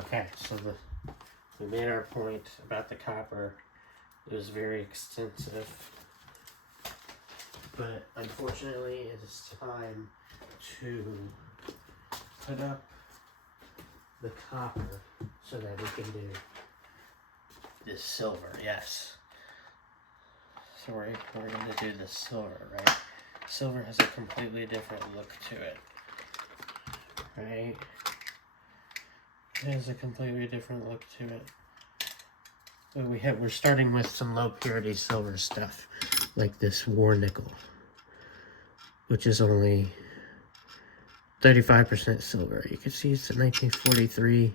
Okay, so we made our point about the copper. It was very extensive. But unfortunately, it is time to put up the copper so that we can do this silver, yes. So we're going to do the silver, right? Silver has a completely different look to it, right? It has a completely different look to it. So we're starting with some low purity silver stuff, like this war nickel, which is only 35% silver. You can see it's a 1943.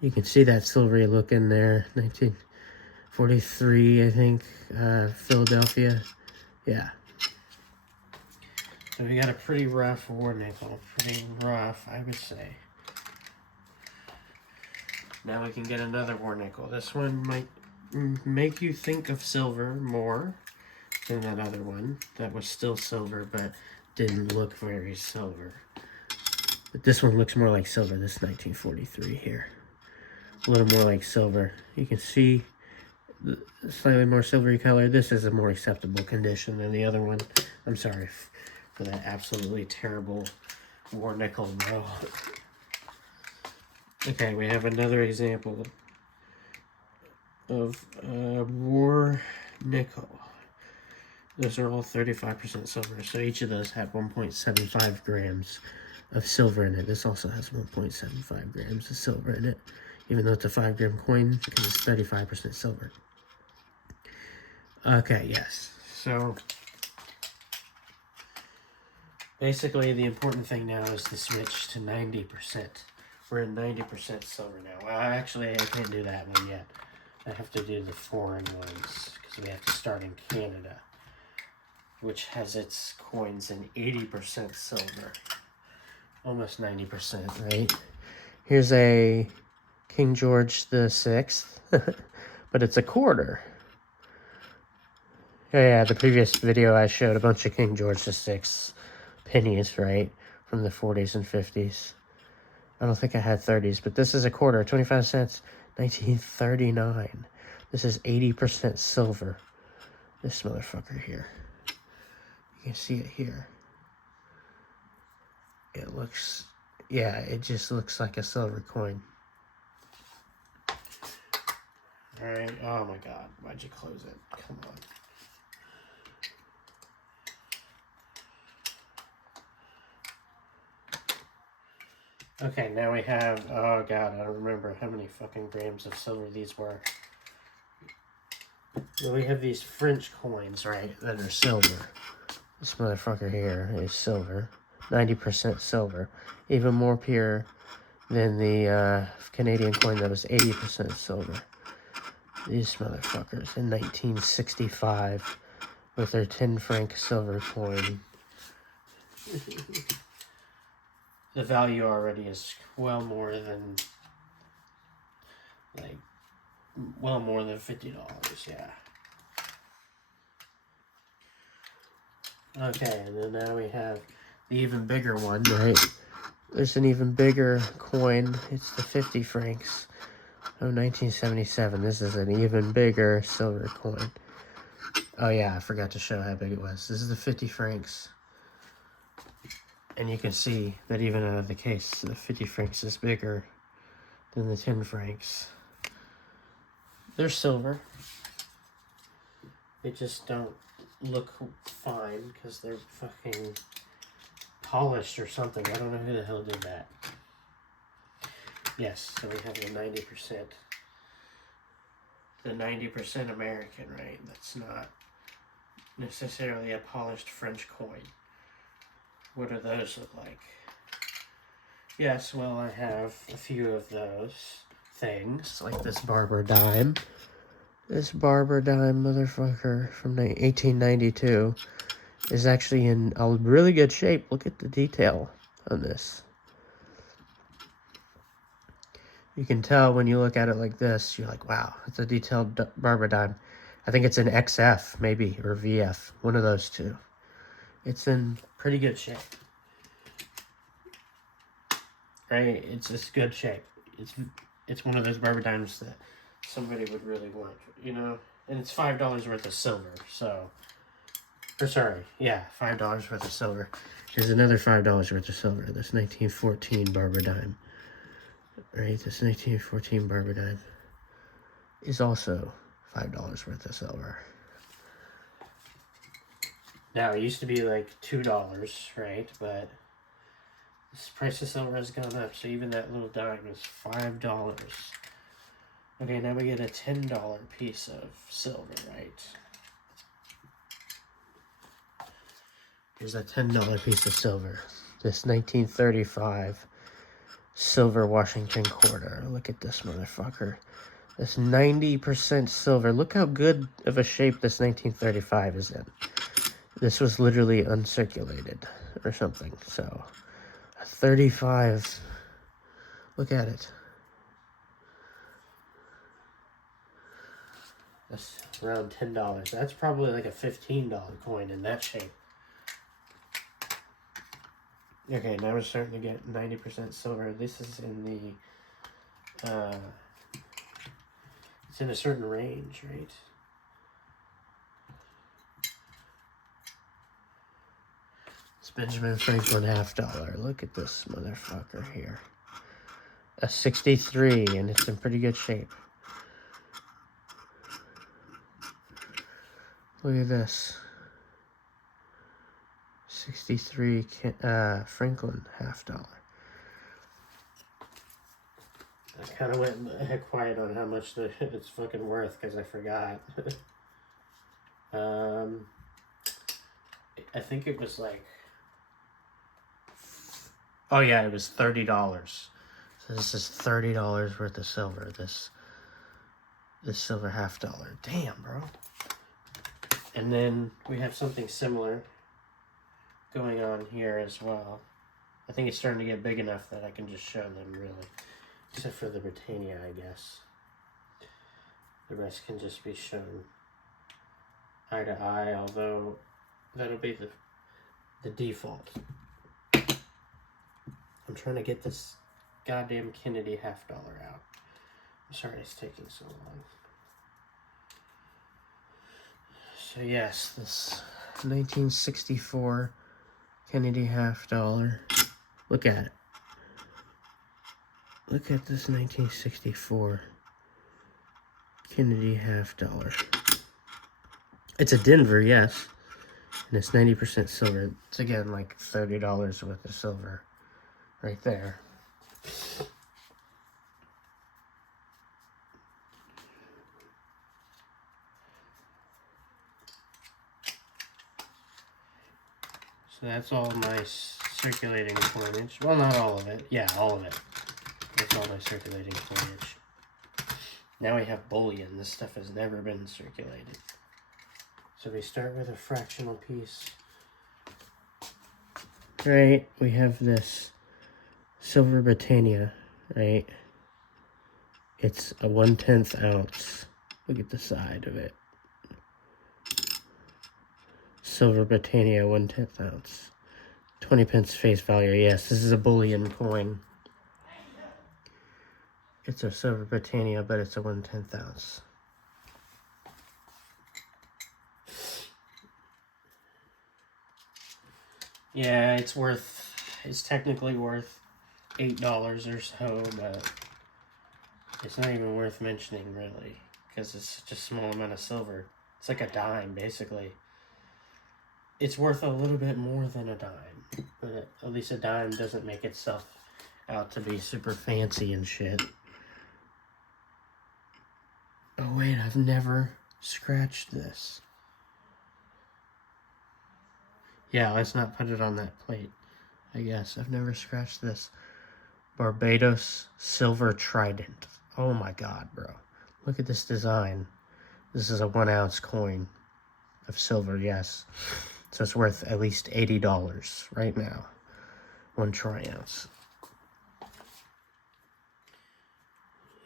You can see that silvery look in there. 1943, I think, Philadelphia. Yeah. So we got a pretty rough war nickel. Pretty rough, I would say. Now we can get another war nickel. This one might make you think of silver more than that other one. That was still silver, but didn't look very silver. But this one looks more like silver, this 1943 here. A little more like silver. You can see the slightly more silvery color. This is a more acceptable condition than the other one. I'm sorry for that absolutely terrible war nickel, bro. Okay, we have another example of war nickel. Those are all 35% silver, so each of those have 1.75 grams of silver in it. This also has 1.75 grams of silver in it, even though it's a 5-gram coin, because it's 35% silver. Okay, yes. So basically, the important thing now is to switch to 90%. We're at 90% silver now. Well, actually, I can't do that one yet. I have to do the foreign ones, because we have to start in Canada, which has its coins in 80% silver. Almost 90%, right? Here's a King George the Sixth, but it's a quarter. Yeah, the previous video I showed a bunch of King George the Sixth pennies, right? From the 40s and 50s. I don't think I had 30s, but this is a quarter, 25 cents, 1939. This is 80% silver. This motherfucker here. You can see it here. It looks, yeah, it just looks like a silver coin. Alright, oh my god, why'd you close it? Come on. Okay, now we have, oh god, I don't remember how many fucking grams of silver these were. Well, we have these French coins, right, that are silver. This motherfucker here is silver. 90% silver. Even more pure than the Canadian coin that was 80% silver. These motherfuckers in 1965 with their 10 franc silver coin. The value already is well more than, like, well more than $50, yeah. Okay, and then now we have the even bigger one, right? There's an even bigger coin. It's the 50 francs of 1977. This is an even bigger silver coin. Oh yeah, I forgot to show how big it was. This is the 50 francs. And you can see that even out of the case, the 50 francs is bigger than the 10 francs. They're silver. They just don't look fine because they're fucking polished or something. I don't know who the hell did that. Yes, so we have the 90%. The 90% American, right? That's not necessarily a polished French coin. What do those look like? Yes, well, I have a few of those things, like this Barber dime. This Barber dime motherfucker from 1892 is actually in a really good shape. Look at the detail on this. You can tell when you look at it like this, you're like, wow, it's a detailed Barber dime. I think it's an XF, maybe, or VF, one of those two. It's in pretty good shape. Right? It's just good shape. it's one of those Barber dimes that somebody would really want, you know. And it's $5 worth of silver. So, or sorry, yeah, $5 worth of silver. Here's another $5 worth of silver. This 1914 Barber dime. Right, this 1914 Barber dime is also $5 worth of silver. Now, it used to be like $2, right? But this price of silver has gone up, so even that little dime is $5. Okay, now we get a $10 piece of silver, right? Here's a $10 piece of silver. This 1935 silver Washington quarter. Look at this motherfucker. This 90% silver. Look how good of a shape this 1935 is in. This was literally uncirculated or something. So, a 35. Look at it. That's around $10. That's probably like a $15 coin in that shape. Okay, now we're starting to get 90% silver. This is in the, it's in a certain range, right? It's Benjamin Franklin $50. Look at this motherfucker here. A 63, and it's in pretty good shape. Look at this. 63 Franklin $50. I kind of went quiet on how much it's fucking worth because I forgot. I think it was like, oh yeah, it was $30. So this is $30 worth of silver. This silver $50. Damn, bro. And then we have something similar going on here as well. I think it's starting to get big enough that I can just show them, really. Except for the Britannia, I guess. The rest can just be shown eye to eye, although that'll be the default. I'm trying to get this goddamn Kennedy $50 out. I'm sorry it's taking so long. So yes, this 1964 Kennedy $50. Look at it. Look at this 1964 Kennedy $50. It's a Denver, yes. And it's 90% silver. It's again like $30 worth of silver right there. So that's all my circulating coinage. Well, not all of it. Yeah, all of it. That's all my circulating coinage. Now we have bullion. This stuff has never been circulated. So we start with a fractional piece. Right, we have this Silver Britannia, right? It's a 1/10 ounce. Look at the side of it. Silver Britannia, 1/10 ounce. 20 pence face value. Yes, this is a bullion coin. It's a Silver Britannia, but it's a 1/10 ounce. Yeah, it's technically worth $8 or so, but it's not even worth mentioning, really, because it's such a small amount of silver. It's like a dime, basically. It's worth a little bit more than a dime, but at least a dime doesn't make itself out to be super fancy and shit. Oh wait, I've never scratched this. Yeah, let's not put it on that plate, I guess. I've never scratched this. Barbados Silver Trident. Oh my god, bro. Look at this design. This is a 1 ounce coin of silver, yes. So it's worth at least $80 right now. 1 troy-ounce.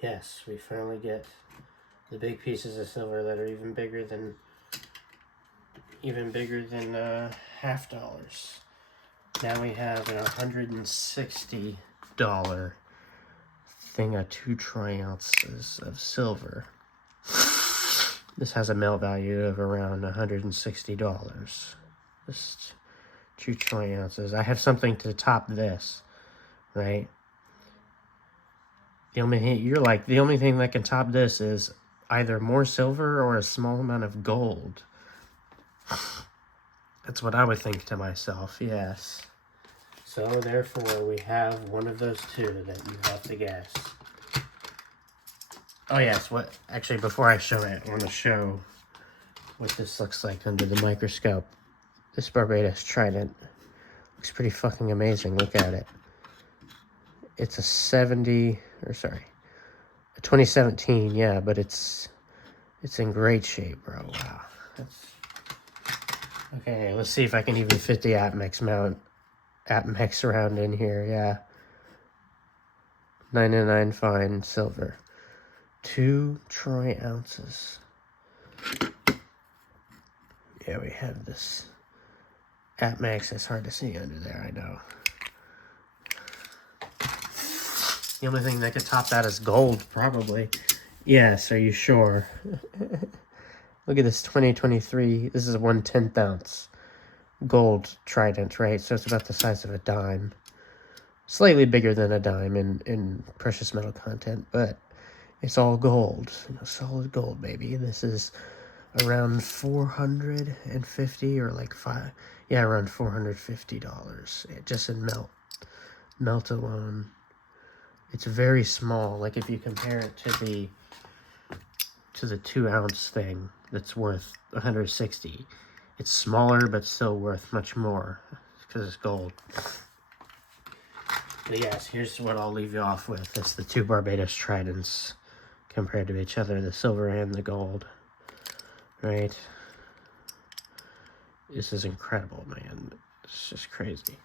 Yes, we finally get the big pieces of silver that are even bigger than $50. Now we have a $160 thing of 2 troy ounces of silver. This has a melt value of around $160. Just 2 troy ounces. I have something to top this, right? The only thing that can top this is either more silver or a small amount of gold. That's what I would think to myself, yes. So therefore we have one of those 2 that you have to guess. Oh yes, actually before I show it, I want to show what this looks like under the microscope. This Barbados Trident looks pretty fucking amazing. Look at it. It's a 2017, yeah, but it's in great shape, bro. Wow. Okay, let's see if I can even fit the APMEX round in here, yeah. 99 fine silver. 2 troy ounces. Yeah, we have this APMEX. It's hard to see under there, I know. The only thing that could top that is gold, probably. Yes, are you sure? Look at this 2023. This is a 1/10 ounce gold Trident, right? So it's about the size of a dime. Slightly bigger than a dime in precious metal content, but it's all gold. Solid gold, baby. This is around $450 or like around $450. Just in melt alone. It's very small. Like if you compare it to the 2 ounce thing that's worth $160, it's smaller but still worth much more because it's gold. But yes, here's what I'll leave you off with. It's the 2 Barbados Tridents compared to each other, the silver and the gold. Right? This is incredible, man. It's just crazy.